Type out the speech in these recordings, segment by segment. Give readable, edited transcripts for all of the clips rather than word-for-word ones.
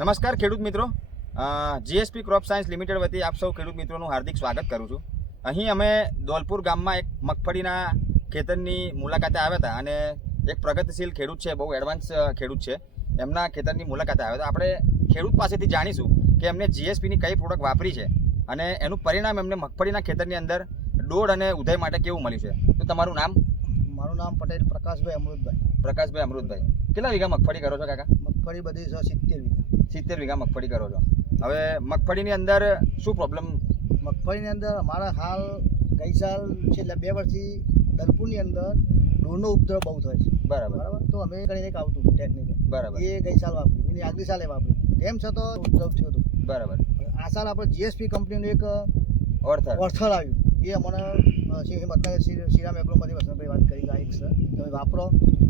નમસ્કાર ખેડૂત મિત્રો, જીએસપી ક્રોપ સાયન્સ લિમિટેડ વતી આપ સૌ ખેડૂત મિત્રોનું હાર્દિક સ્વાગત કરું છું. અહીં અમે દોલપુર ગામમાં એક મગફળીના ખેતરની મુલાકાતે આવ્યા હતા અને એક પ્રગતિશીલ ખેડૂત છે, બહુ એડવાન્સ ખેડૂત છે, એમના ખેતરની મુલાકાતે આવ્યા હતા. આપણે ખેડૂત પાસેથી જાણીશું કે એમને જીએસપીની કઈ પ્રોડક્ટ વાપરી છે અને એનું પરિણામ એમને મગફળીના ખેતરની અંદર ડોડ અને ઉધઈ માટે કેવું મળ્યું છે. તો તમારું નામ? મારું નામ પટેલ પ્રકાશભાઈ અમૃતભાઈ. પ્રકાશભાઈ અમૃતભાઈ, કેટલા વીઘા મગફળી કરો છો કાકા? મગફળી બધી 70 વીઘા. 70 વીઘા મગફળી કરો છો. હવે મગફળીની અંદર શું પ્રોબ્લેમ? મગફળીની અંદર અમારા હાલ ગઈ સાલ છેલ્લા 2 વર્ષથી દલપુરની અંદર ઢોરનો ઉપદ્રવ બહુ થાય છે. બરાબર. તો અમે કરીને એક આવતું ટેકનિકલ, બરાબર, એ ગઈ સાલ વાપર્યું, એની આગલી સાલે વાપર્યું, તેમ છતાં ઉપદ્રવ થયો હતો. બરાબર. આ સાલ આપણે જીએસપી કંપનીનું એક ઓર્થર આવ્યું, એ અમને હિંમતનગર શ્રીરામ એગ્રોમાંથી વસંતભાઈ વાત કરી કે સર તમે વાપરો,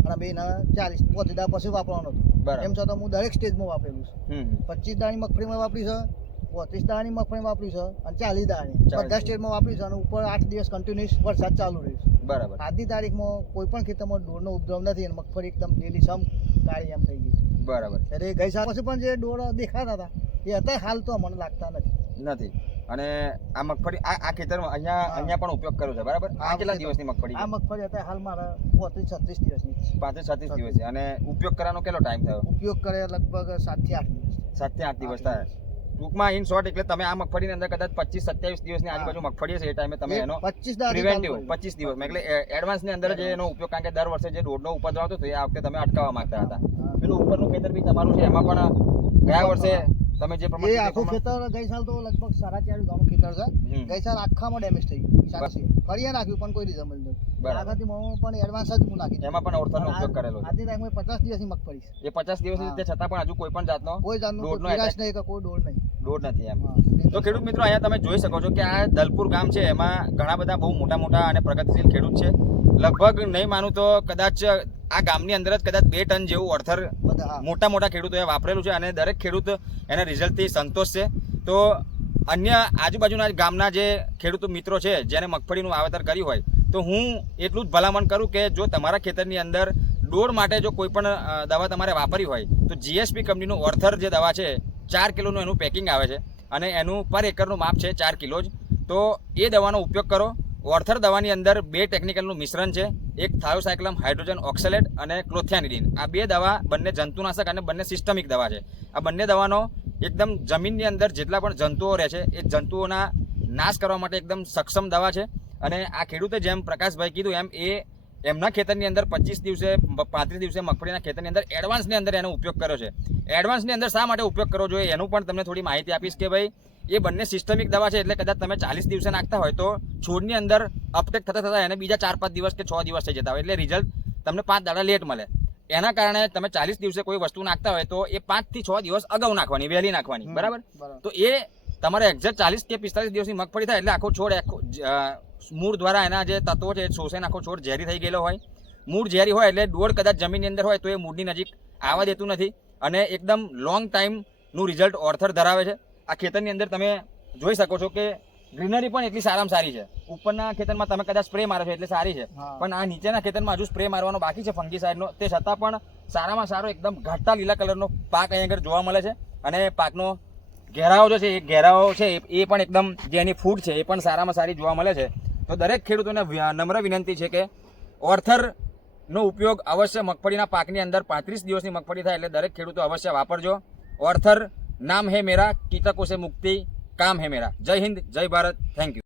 અને અમે એના 40-45 દાડા પછી વાપરવાનું હતું. બરાબર. એમ છતાં હું દરેક સ્ટેજમાં વાપરેલું છે. 25 દાડાની મગફળીમાં વાપરી છે, 35 દાડાની મગફળી વાપરી છે, અને 40 દાડાની બધા સ્ટેજમાં વાપરી છે, અને ઉપર 8 દિવસ કન્ટિન્યુઅસ વરસાદ ચાલુ રહ્યો છે. બરાબર. આજની તારીખમાં કોઈ પણ ખેતરમાં ડોરનો ઉપદ્રવ નથી અને મગફળી એકદમ લીલી સમ કાળી એમ થઈ ગઈ છે. બરાબર. એટલે ગઈ સાલ પછી પણ જે ડોર દેખાતા હતા એ અત્યારે હાલ તો મને લાગતા નથી. અને આ મગફળી આ ખેતરમાં અહીંયા પણ ઉપયોગ કર્યો છે. બરાબર. આ કેટલા દિવસની મગફળી? આ મગફળી અત્યારે હાલ મારા 35-36 દિવસની છે. 35-36 દિવસ છે. અને ઉપયોગ કરવાનો કેટલો ટાઈમ થયો? ઉપયોગ કરે લગભગ 7 થી 8 દિવસ. 7 થી 8 દિવસ થાય. ટૂંકમાં ઇન શોર્ટ એટલે તમે આ મગફળીની અંદર કદાચ 25-27 દિવસની આજુબાજુ મગફળી છે, એ ટાઈમે તમે એનો 25 પ્રિવેન્ટિવ 25 દિવસ એટલે એડવાન્સની અંદર જે એનો ઉપયોગ, કારણ કે દર વર્ષે જે રોડનો ઉપદ્રવ આવતો હતો એ આ વખતે તમે અટકાવવા માંગતા હતા. પેલું ઉપરનું ખેતર બી તમારું છે, એમાં પણ ગયા વર્ષે તમે જે પ્રમાણે આખું ખેતર ગઈ સાલ તો લગભગ 4.5 વીઘાનું ખેતર છે. ગઈ સાલ આખામાં ડેમેજ થઈ ગયું. ફરીએ નાખ્યું પણ કોઈ રિઝલ્ટ મળ્યું નથી. આગળથી પણ એડવાન્સ જ હું નાખી, એમાં પણ ઓર્થરનો ઉપયોગ કરેલો છે. આજની તારીખમાં 50 દિવસની મગફળી છે. એ 50 દિવસની તે છતાં પણ હજુ કોઈ પણ જાતનો ડોડ નહીં કે કોઈ ડોડ નહીં. ડોડ નથી એમ. તો ખેડૂત મિત્રો, અહીંયા તમે જોઈ શકો છો કે આ દલપુર ગામ છે, એમાં ઘણા બધા બહુ મોટા અને પ્રગતિશીલ ખેડૂત છે. લગભગ નહીં માનું તો કદાચ આ ગામની અંદર જ કદાચ 2 ટન જેવું ઓર્થર મોટા ખેડૂતોએ વાપરેલું છે અને દરેક ખેડૂત એના રિઝલ્ટથી સંતોષ છે. તો અન્ય આજુબાજુના ગામના જે ખેડૂતો મિત્રો છે જેને મગફળીનું વાવેતર કર્યું હોય, તો હું એટલું જ ભલામણ કરું કે જો તમારા ખેતરની અંદર ડોડ માટે જો કોઈ પણ દવા તમારે વાપરી હોય તો જીએસપી કંપનીનું ઓર્થર જે દવા છે 4 કિલોનું એનું પેકિંગ આવે છે અને એનું પર એકરનું માપ છે 4 કિલો જ. તો એ દવાનો ઉપયોગ કરો. ઓર્થર દવાની અંદર 2 ટેકનિકલનું મિશ્રણ છે, એક થાયોસાયક્લમ હાઇડ્રોજન ઓક્સેલેટ અને ક્લોથિયાનિડીન. આ 2 દવા બંને જંતુનાશક અને બંને સિસ્ટમિક દવા છે. આ બંને દવાનો એકદમ જમીનની અંદર જેટલા પણ જંતુઓ રહે છે એ જંતુઓના નાશ કરવા માટે એકદમ સક્ષમ દવા છે. અને આ ખેડૂતે જેમ પ્રકાશભાઈ કીધું એમ એમના ખેતરની અંદર 25 દિવસે 35 દિવસે મગફળીના ખેતરની અંદર એડવાન્સની અંદર એનો ઉપયોગ કર્યો છે. એડવાન્સની અંદર શા માટે ઉપયોગ કરવો જોઈએ એનું પણ તમને થોડી માહિતી આપીશ કે ભાઈ એ બંને સિસ્ટમિક દવા છે, એટલે કદાચ તમે 40 દિવસે નાખતા હોય તો છોડની અંદર અપટેક થતા એને બીજા 4-5 દિવસ કે 6 દિવસ થઈ જતા હોય, એટલે રિઝલ્ટ તમને 5 દાડા લેટ મળે. એના કારણે તમે 40 દિવસે કોઈ વસ્તુ નાખતા હોય તો એ 5 થી 6 દિવસ અગાઉ નાખવાની, વહેલી નાખવાની. બરાબર. તો એ તમારે એક્ઝેક્ટ 40 કે 45 દિવસની મગફળી થાય એટલે આખો છોડ મૂળ દ્વારા એના જે તત્વો છે એ શોષાઈને આખો છોડ ઝેરી થઈ ગયેલો હોય. મૂળ ઝેરી હોય એટલે ડોડ કદાચ જમીનની અંદર હોય તો એ મૂળની નજીક આવવા દેતું નથી અને એકદમ લોંગ ટાઈમનું રિઝલ્ટ ઓર્થર ધરાવે છે. આ ખેતરની અંદર તમે જોઈ શકો છો કે ગ્રીનરી પણ એટલી સારામાં સારી છે. ઉપરના ખેતરમાં તમે કદાચ સ્પ્રે મારો છો એટલે સારી છે, પણ આ નીચેના ખેતરમાં હજુ સ્પ્રે મારવાનો બાકી છે ફંગીસાઇડનો. તે છતાં પણ સારામાં સારો એકદમ ઘાટા લીલા કલરનો પાક અહીંયા આગળ જોવા મળે છે. અને પાકનો ઘેરાવો જે છે એ ઘેરાવો છે એ પણ એકદમ જે એની ફૂટ છે એ પણ સારામાં સારી જોવા મળે છે. તો દરેક ખેડૂતોને નમ્ર વિનંતી છે કે ઓર્થરનો ઉપયોગ અવશ્ય મગફળીના પાકની અંદર 35 દિવસની મગફળી થાય એટલે દરેક ખેડૂતો અવશ્ય વાપરજો. ઓર્થર નામ હે મેરા, કીટકો સે મુક્તિ કામ હે મેરા. જય હિન્દ, જય ભારત. Thank you.